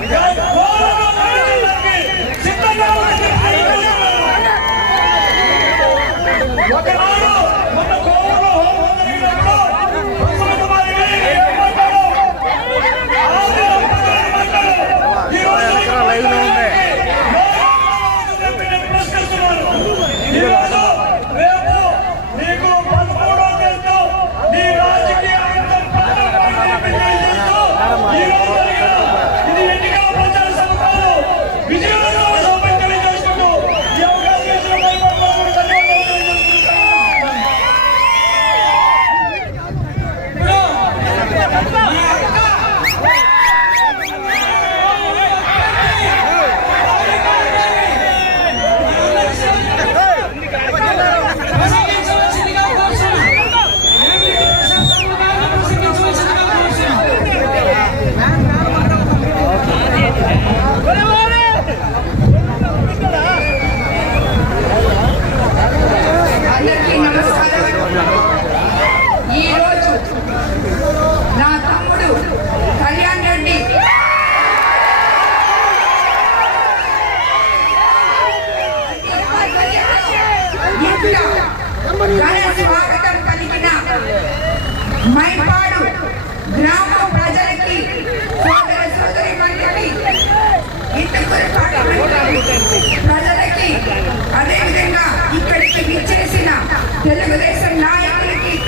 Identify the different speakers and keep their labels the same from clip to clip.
Speaker 1: ఘోరంగా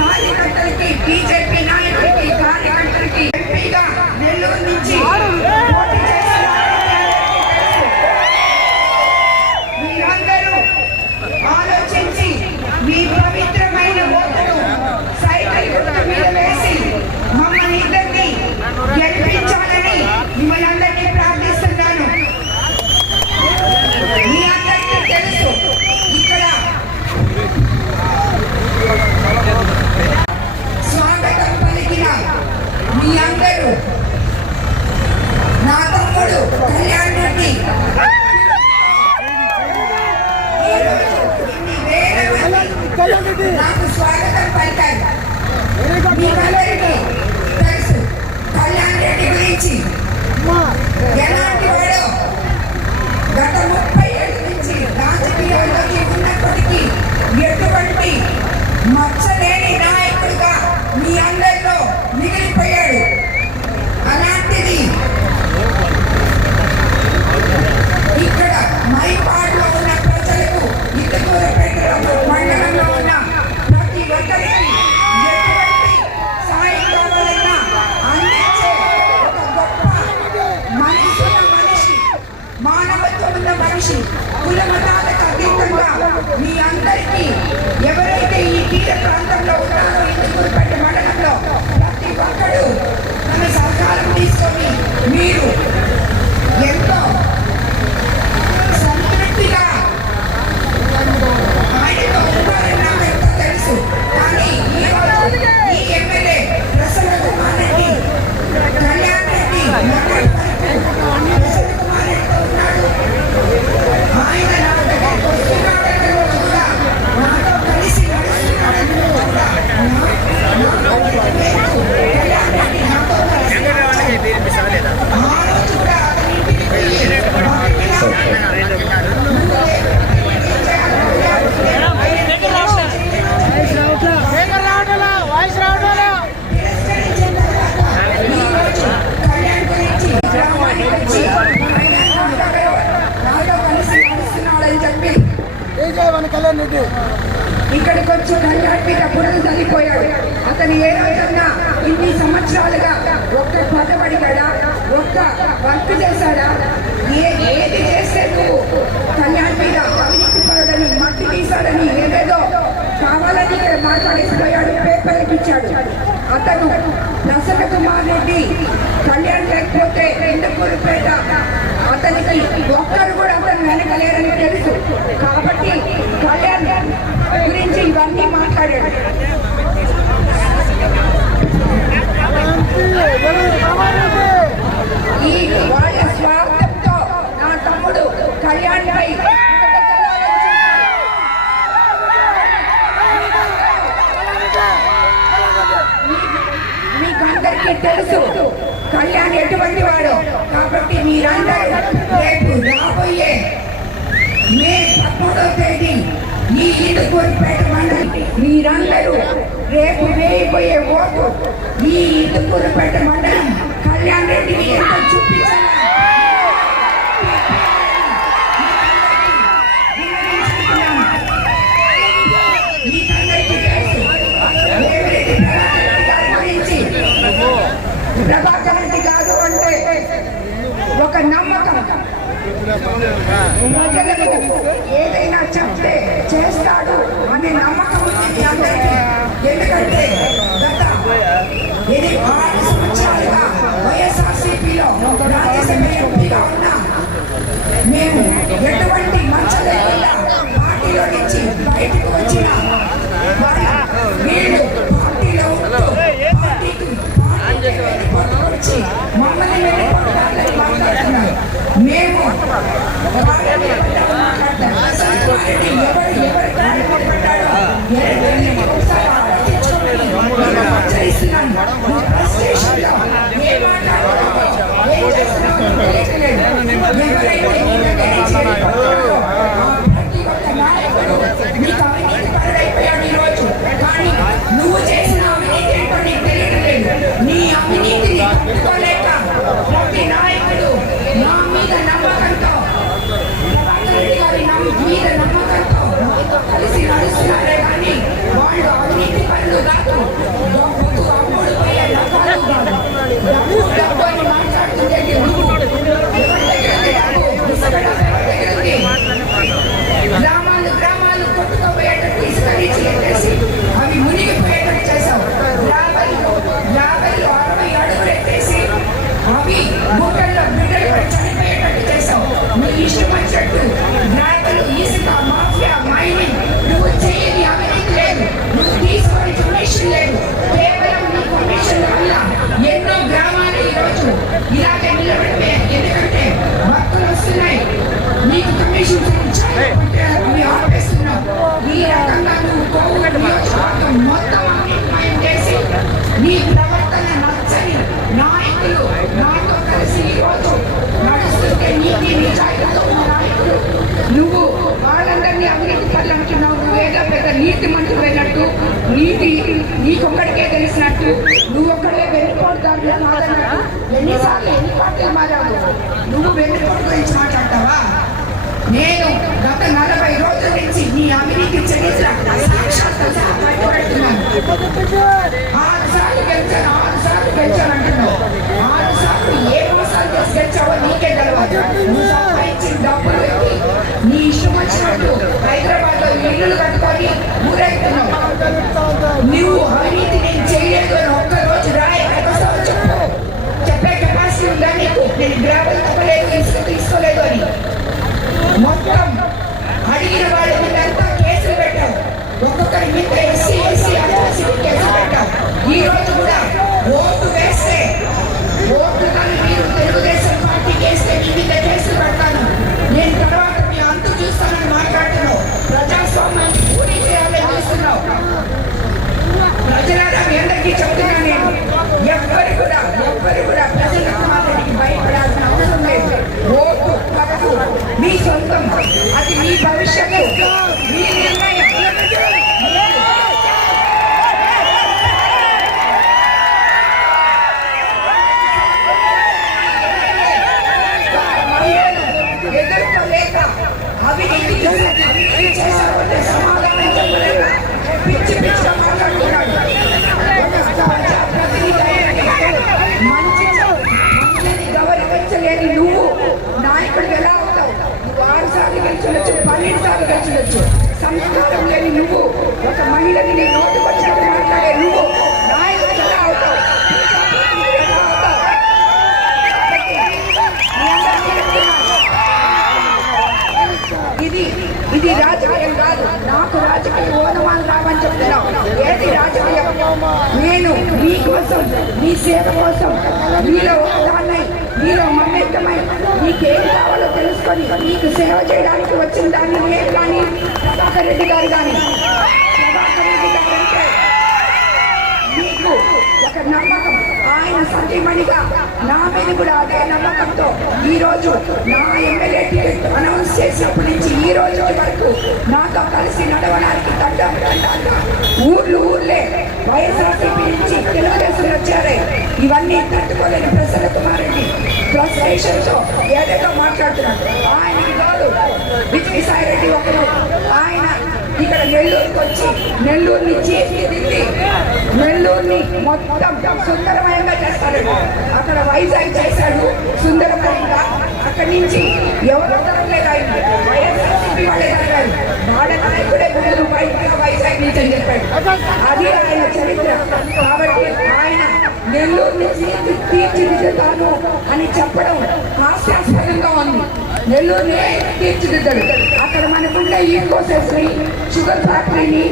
Speaker 2: కార్యకర్తలకి బీజేపీ నాయకులకి కార్యకర్తలకి ఎంపీగా నెల్లూరు నుంచి మీరందరూ ఆలోచించి మీ పవిత్రమైన ఓటును సైకిల్ గుర్తు మీద మీ అందరూ నా తమ్ముడు కళ్యాణ్ రెడ్డి. నాకు స్వాగతం పలికారు. మీకందరికీ తెలుసు కళ్యాణ్ రెడ్డి గురించి. ఎలాంటి వాడో గత ముప్పై ఏళ్ళ నుంచి రాజకీయాల్లోకి ఉన్నప్పటికీ ఎటువంటి మచ్చలేని నాయకుడిగా మీ అందరూ మాట్లాడేసిపోయాడు అతను ప్రసన్న కుమార్ రెడ్డి కళ్యాణ్ లేకపోతే ఇందకూరుపేట అతనికి ఒక్కరు కూడా అతను వెనకలేరని తెలుసు. కాబట్టి కళ్యాణ్ గురించి ఇవన్నీ మాట్లాడాడు. ఈ వాళ్ళ స్వార్థంతో నా తమ్ముడు కళ్యాణ్ పై మీకందరికీ తెలుసు. కళ్యాణ్ ఎటువంటి వాడు? కాబట్టి మీరందరూ రేపు రాబోయే మే పదమూడవ తేదీ ఈ ఇటుకూరుపేట మండలి. మీరందరూ రేపు వేయబోయే ఓటు ఈ ఇటుకూరుపేట మండలం. కళ్యాణ్ రెడ్డికి ఎంతో చూపించాలి ప్రభాకర్ రెడ్డి కాదు అంటే ఒక నమ్మకం. ప్రజలకు ఏదైనా చెప్తే చేస్తాడు అనే నమ్మకం ఎందుకంటే గత ఇది ఆరు సంవత్సరాలుగా వైఎస్ఆర్సీపీలో రాజ్యసభ ఎంపీగా ఉన్నా మేము ఎటువంటి మంచ లేకుండా పార్టీలో నుంచి బయటకు వచ్చిన వీళ్ళు వచ్చి మమ్మల్ని వెళ్ళిపోవడానికి నీతి నీకొక్కడికే తెలిసినట్టు నువ్వు ఒక్కడే వెన్నుపోటుదారులు కాదన్నట్టు ఎన్నిసార్లు ఎన్ని పార్టీలు మారావు? నువ్వు వెళ్ళిపోటు గురించి మాట్లాడతావా? నేను గత నలభై రోజుల నుంచి నీ అవినీతి చరిత్ర సాక్షాత్తు సహా ఆరు సార్లు గెలిచాను ఆరు సార్లు గెలిచాను అంటున్నావు ఆరు సార్లు ఏమో చేసి గెలిచావో నీకే తెలియదు నువ్వు సంపాదించిన డబ్బులు పెట్టి నీ ఇష్టం వచ్చినట్టు హైదరాబాద్లో ఇల్లులు కట్టుకొని ఊరెళ్తున్నావు నువ్వు అవినీతి నేను చేయలేదు అని సార్లు గెలిచొచ్చు పన్నెండు సార్లు సంస్కారం లేని నువ్వు ఒక మహిళని నీ నోటికి వచ్చినట్టు మాట్లాడే నువ్వు నాయకుడు ఎలా అవుతావు. ఇది ఇది రాజకీయం కాదు. నాకు రాజకీయ ఓనమాలు రావని చెప్తున్నావు. ఏది రాజకీయం? నేను మీ కోసం మీ సేవ కోసం మీలో ఒకదాన్నై మీలో మమ్మేకమై మీకేం కావాలో తెలుసుకొని మీకు సేవ చేయడానికి వచ్చిన దాన్ని నేను కానీ ప్రభాకర్ రెడ్డి గారు కానీ ప్రభాకర్ రెడ్డి గారు అంటే మీకు ఒక నమ్మకం. ఆయన సతీమణిగా నా మీద కూడా అదే నమ్మకంతో ఈ రోజు నా ఎమ్మెల్యే టికెట్ అనౌన్స్ చేసినప్పటి నుంచి ఈ రోజు వరకు నాతో కలిసి నడవడానికి తండం ఊర్లు ఊర్లే వైఎస్ఆర్సీపీ నుంచి తెలుగుదేశం వచ్చారే. ఇవన్నీ తట్టుకోలేని ప్రసన్న కుమార్ రెడ్డి ఫ్రస్ట్రేషన్ ఏదేదో మాట్లాడుతున్నాడు. ఆయనకి తోడు విజయసాయి రెడ్డి ఒకరు ఆయన ఇక్కడ నెల్లూరుకి వచ్చి నుంచి తీర్చిదిద్ది నెల్లూరుని మొత్తం సుందరమయంగా చేస్తాడు. అక్కడ వైజాగ్ చేశాడు సుందరమయంగా. అక్కడి నుంచి ఎవరు వదలలేదు ఆయన వైఎస్ఆర్సీపీ వాళ్ళే తగ్గారు వాళ్ళ నాయకుడే గుండెలు బయటగా వైజాగ్ నుంచి అని చెప్పాడు. అది ఆయన చరిత్ర. కాబట్టి ఆయన నెల్లూరు నుంచి తీర్చిదిద్దుతాను అని చెప్పడం హాస్యాస్పదంగా ఉంది. నెల్లూరుని తీర్చిదిద్దాడు. అక్కడ మనకుండే ఈకోసెస్ని షుగర్ ఫ్యాక్టరీని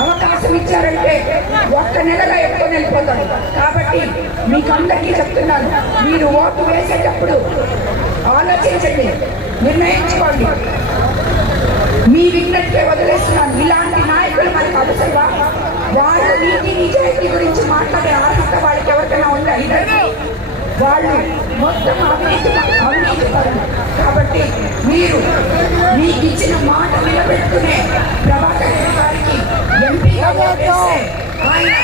Speaker 2: అవకాశం ఇచ్చారంటే ఒక్క నెలగా ఎక్కువ వెళ్ళిపోతాడు కాబట్టి మీకు అందరికీ చెప్తున్నాను మీరు ఓటు వేసేటప్పుడు ఆలోచించండి నిర్ణయించుకోండి. మీ విజ్ఞప్తి వదిలేస్తున్నాను. ఇలాంటి నాయకులు మనకు అవసరమా వాళ్ళు నీతి నిజాయితీ గురించి మాట్లాడే అర్హత వాళ్ళకి ఎవరికైనా ఉందా? ఇద్దరు వాళ్ళు మొత్తం అవినీతి అవినీతి కాబట్టి మీరు మీకు ఇచ్చిన మాట నిలబెట్టుకునే ప్రభాకర్ గారికి ఎంపీగా ఓటేస్తే ఆయన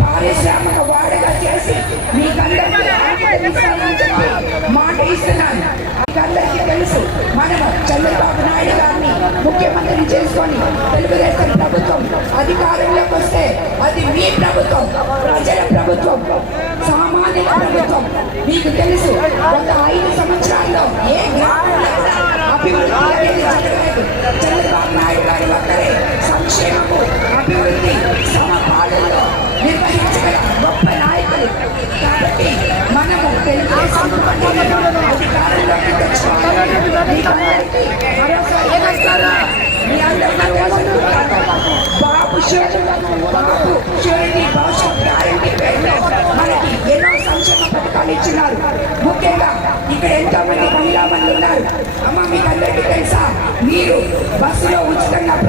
Speaker 2: పారిశ్రామిక వాడగా చేసి మీకందరికీ మాట ఇస్తున్నాను మీకందరికీ తెలుసు. మనము చంద్రబాబు నాయుడు గారిని ముఖ్యమంత్రిని చేసుకొని తెలుగుదేశం ప్రభుత్వం అధికారంలోకి వస్తే అది మీ ప్రభుత్వం ప్రజల ప్రభుత్వం సామాన్య ప్రభుత్వం మీకు తెలుసు గత ఐదు సంవత్సరాల్లో ఏ గ్రామంలో అభివృద్ధి అనేది జరగలేదు చంద్రబాబు నాయుడు గారి ఒక్కరే సంక్షేమము అభివృద్ధి సమపాలనలో నిర్వహించగల గొప్ప నాయకులు కాబట్టి మనము తెలుగుదేశం పార్టీని అధికారంలోకి తెచ్చుకోవాలి మీకందరికీ మరోసారి నమస్కారం. మీ అందరికీ తెలుసు. బాబు షూర్ బాబు షూరిటీ భవిష్యత్ గ్యారంటీ మనకి ఎన్నో సంక్షేమ పథకాలు ఇచ్చినారు ముఖ్యంగా ఇక్కడ ఎంతో మంది మహిళా మంది ఉన్నారు. అమ్మ మీకు అందరికీ తెలుసా? మీరు బస్సులో ఉచితంగా